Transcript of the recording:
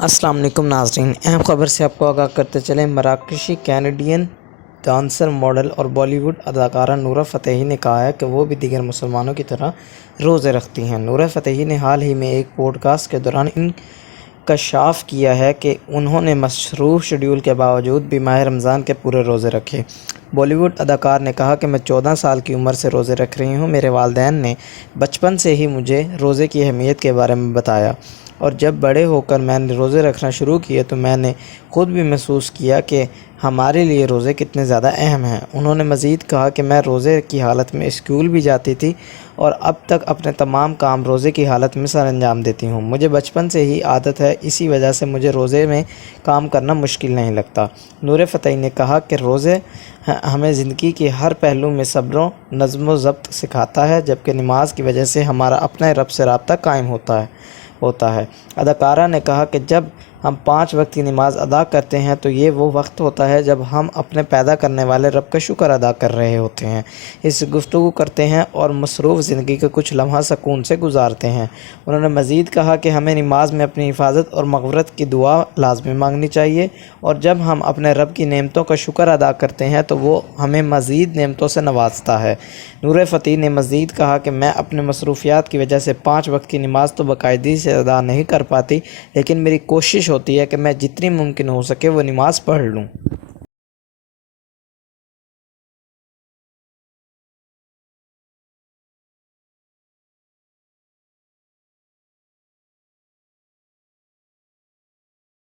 السلام علیکم ناظرین، اہم خبر سے آپ کو آگاہ کرتے چلیں۔ مراکشی کینیڈین ڈانسر، ماڈل اور بالی ووڈ اداکارہ نورا فتحی نے کہا ہے کہ وہ بھی دیگر مسلمانوں کی طرح روزے رکھتی ہیں۔ نورا فتحی نے حال ہی میں ایک پوڈ کاسٹ کے دوران انکشاف کیا ہے کہ انہوں نے مصروف شیڈول کے باوجود بھی ماہ رمضان کے پورے روزے رکھے۔ بالی ووڈ اداکار نے کہا کہ میں 14 سال کی عمر سے روزے رکھ رہی ہوں۔ میرے والدین نے بچپن سے ہی مجھے روزے کی اہمیت کے بارے میں بتایا، اور جب بڑے ہو کر میں نے روزے رکھنا شروع کیے تو میں نے خود بھی محسوس کیا کہ ہمارے لیے روزے کتنے زیادہ اہم ہیں۔ انہوں نے مزید کہا کہ میں روزے کی حالت میں اسکول بھی جاتی تھی اور اب تک اپنے تمام کام روزے کی حالت میں سر انجام دیتی ہوں۔ مجھے بچپن سے ہی عادت ہے، اسی وجہ سے مجھے روزے میں کام کرنا مشکل نہیں لگتا۔ نورا فتحی نے کہا کہ روزے ہمیں زندگی کے ہر پہلو میں صبر و نظم و ضبط سکھاتا ہے، جبکہ نماز کی وجہ سے ہمارا اپنے رب سے رابطہ قائم ہوتا ہے۔ اداکارہ نے کہا کہ جب ہم 5 وقت کی نماز ادا کرتے ہیں تو یہ وہ وقت ہوتا ہے جب ہم اپنے پیدا کرنے والے رب کا شکر ادا کر رہے ہوتے ہیں، اس سے گفتگو کرتے ہیں اور مصروف زندگی کے کچھ لمحہ سکون سے گزارتے ہیں۔ انہوں نے مزید کہا کہ ہمیں نماز میں اپنی حفاظت اور مغفرت کی دعا لازمی مانگنی چاہیے، اور جب ہم اپنے رب کی نعمتوں کا شکر ادا کرتے ہیں تو وہ ہمیں مزید نعمتوں سے نوازتا ہے۔ نورا فتحی نے مزید کہا کہ میں اپنے مصروفیات کی وجہ سے 5 وقت کی نماز تو باقاعدگی سے ادا نہیں کر پاتی، لیکن میری کوشش ہوتی ہے کہ میں جتنی ممکن ہو سکے وہ نماز پڑھ لوں۔